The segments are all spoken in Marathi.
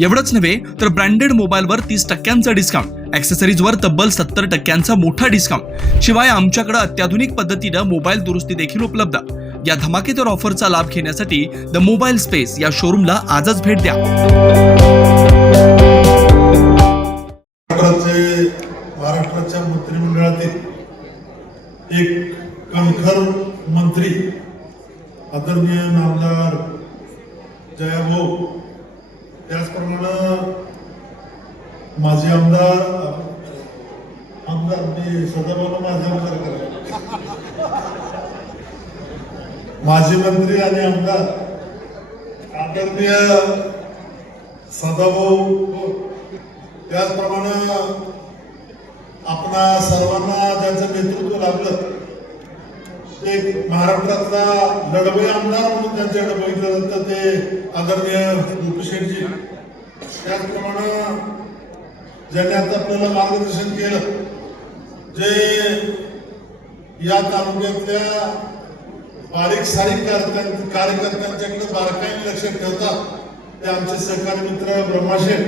एवढंच नव्हे तर ब्रँडेड मोबाईलवर तीस टक्क्यांचा डिस्काउंट ॲक्सेसरीजवर तब्बल सत्तर टक्क्यांचा मोठा डिस्काउंट शिवाय आमच्याकडे अत्याधुनिक पद्धतीनं मोबाईल दुरुस्ती देखील उपलब्ध. या धमाकेदार ऑफरचा लाभ घेण्यासाठी द मोबाईल स्पेस या शोरूमला आजच भेट द्या. महाराष्ट्राच्या मंत्रिमंडळातील एक कणखर मंत्री आदरणीय नामदार जयाभाऊ त्याचप्रमाणे माझे आमदार आमदार मी सदाभाऊ माझे आमदार करा माजी मंत्री आणि आमदार. आदरणीय सदाभाऊ त्याचप्रमाणे आपणा सर्वांना ज्यांचं नेतृत्व लाभलं एक महाराष्ट्रातला लढवई आमदार म्हणून त्यांच्याकडे बघितलं जातं ते आदरणीय गोपीशेठजी त्याचप्रमाणे ज्यांनी आता आपल्याला मार्गदर्शन केलं जे या तालुक्यातल्या बारीक सारीक कार्यकर्त्यांच्याकडे बारकाईने लक्ष ठेवतात ते आमचे सहकारी मित्र ब्रह्माशेठ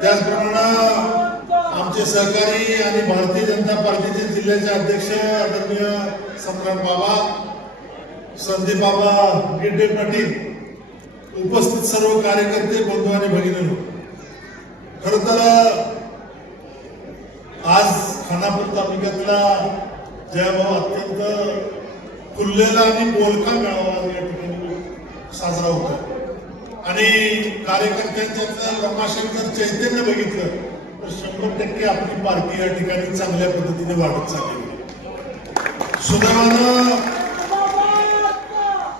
त्याचप्रमाणे आमचे सहकारी आणि भारतीय जनता पार्टीचे जिल्ह्याचे अध्यक्ष आदरणीय सम्राट बाबा संदीप बाबा गिड्डे पाटील उपस्थित सर्व कार्यकर्ते बंधू आणि भगिनी खर तर आज खानापूर तालुक्यातला जयभाव अत्यंत खुललेला आणि बोलका मेळावा या ठिकाणी साजरा होता आणि कार्यकर्त्यांच्यातलं रमाशंकर चैतन्य बघितलं शंभर टक्के आपली पार्टी या ठिकाणी चांगल्या पद्धतीने वाढत चालली सुदैवानं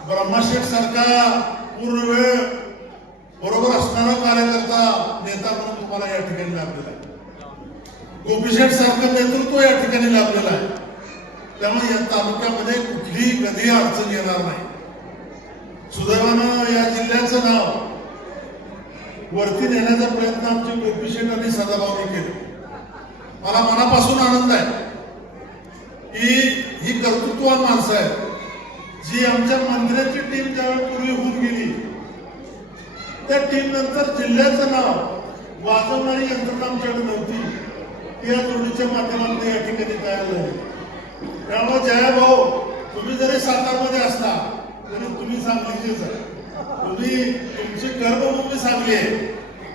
ब्रह्माशेठ सारखा पूर्ण वेळ बरोबर असणारा कार्यकर्ता नेता म्हणून तुम्हाला या ठिकाणी लाभलेला आहे. गोपीशेठ सारखं नेतृत्व या ठिकाणी लाभलेलं आहे. त्यामुळे या तालुक्यामध्ये कुठलीही कधी अडचण येणार नाही. सुदैवानं या जिल्ह्याचं नाव वरती नेण्याचा प्रयत्न आमचे गोपीशेठ आणि सदाभाऊने केले. मला मनापासून आनंद आहे की ही कर्तृत्वान माणसं आहेत जी आमच्या मंदिराची टीम ज्यावेळी पूर्वी होऊन गेली त्या टीम नंतर जिल्ह्याचं नाव वाजवणारी यंत्रणा आमच्याकडे नव्हती. ती या जोडीच्या माध्यमातून या ठिकाणी तयार झाली. त्यामुळे जयाभाऊ तुम्ही जरी सातारमध्ये असला तरी तुम्ही सांगलीचेच आहे. तुम्ही तुमची कर्मभूमी चांगली आहे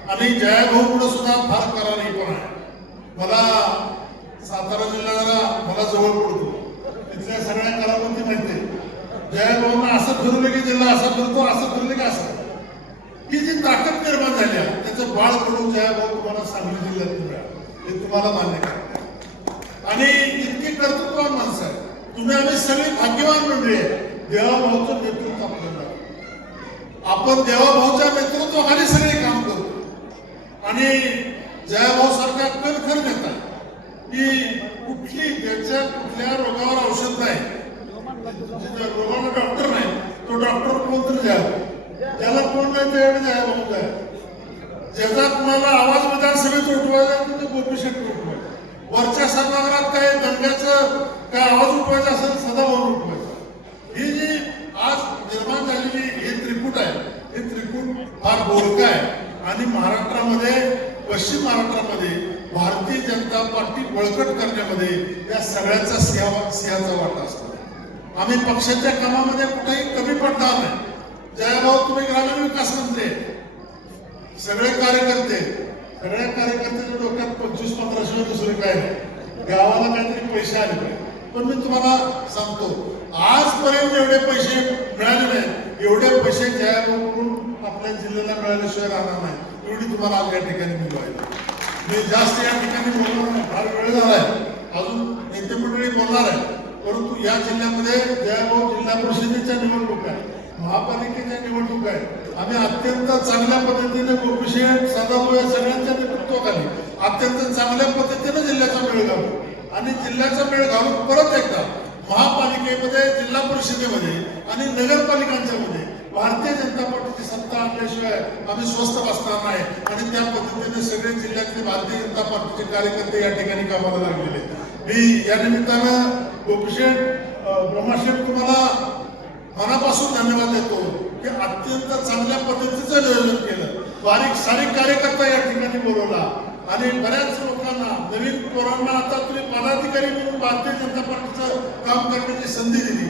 आणि जयाभाऊकडे सुद्धा फार करारी पण आहे. मला सातारा जिल्ह्याला मला जवळ पडतो. तिथल्या सगळ्या कलावंती माहिती जयाभाऊंना असं फिरलं की जिल्हा असा फिरतो असं फिरलं की असं. ही जी ताकद निर्माण झाली आहे त्याचं बाळ पडून जयाभाऊ तुम्हाला सांगली जिल्ह्यात मिळालं हे तुम्हाला मान्य करा आणि इतकी कर्तृत्ववान माणसं आहे तुम्ही आम्ही सगळी भाग्यवान मंडळी आहे देवाभाऊचं नेतृत्व आपल्याला आपण देवाभाऊच्या नेतृत्वाखाली सगळे काम करतो. आणि जयाभाऊ सारखा कणखर नेता की कुठली त्याच्या कुठल्या रोगावर औषध नाही. ज्या रोगाला डॉक्टर नाही तो डॉक्टर कोण तरी द्या त्याला कोण नाही ते जयाभाऊ द्या ज्याचा तुम्हाला आवाज विधानसभेत उठवायचा आहे, गोपी गोपीशेठ उठवायचा वरच्या सभागृहात काय दंड्याचं काय आवाज उठवायचा असेल सदा उठवायचा. ही जी आज निर्माण झाली त्रिकूट आहे. हे त्रिकूट फार बोलकं आहे. आणि महाराष्ट्रामध्ये पश्चिम महाराष्ट्रामध्ये भारतीय जनता पार्टी बळकट करण्यामध्ये या सगळ्यांचा सिंहा सिंहाचा वाटा असतो. आम्ही पक्षाच्या कामामध्ये कुठेही कमी पडणार नाही. जयाभाऊ तुम्ही ग्रामीण विकास मंत्री सगळे कार्यकर्ते सगळ्या कार्यकर्त्यांच्या डोक्यात पंचवीस पंधराशे दुसरे काय गावाला काहीतरी पैसे आले पण मी तुम्हाला सांगतो आजपर्यंत एवढे पैसे मिळाले नाहीत. एवढे पैसे जयाभाऊकडून आपल्या जिल्ह्याला मिळाल्याशिवाय राहणार नाही. एवढी तुम्हाला आज या ठिकाणी मिळवायला मी जास्त या ठिकाणी बोलणार नाही. फार वेळ झालाय. अजून नेते मंडळी बोलणार आहे परंतु या जिल्ह्यामध्ये जयभाऊ जिल्हा परिषदेच्या निवडणूक आहे. महापालिकेच्या निवडणूक आहे. आम्ही अत्यंत चांगल्या पद्धतीने गोपीशेठ सदाभाऊ या सगळ्यांच्या नेतृत्वाखाली. अत्यंत चांगल्या पद्धतीने जिल्ह्याचा मेळ घालू आणि जिल्ह्याचा मेळ जिल्हा परिषदेमध्ये आणि नगरपालिकांच्या मध्ये भारतीय जनता पार्टीची सत्ता आणल्याशिवाय आम्ही स्वस्थ बसणार नाही. आणि त्या पद्धतीने सगळे जिल्ह्यातले भारतीय जनता पार्टीचे कार्यकर्ते या ठिकाणी कामाला लागलेले मी या निमित्तानं गोपीशेठ ब्रह्माशेठ तुम्हाला मनापासून धन्यवाद देतो की अत्यंत चांगल्या पद्धतीचं नियोजन केलं. बारीक सारीक कार्यकर्ता या ठिकाणी बोलवला. आणि बऱ्याच लोकांना नवीन पोरांना आता तुम्ही पदाधिकारी म्हणून भारतीय जनता पार्टीचं काम करण्याची संधी दिली.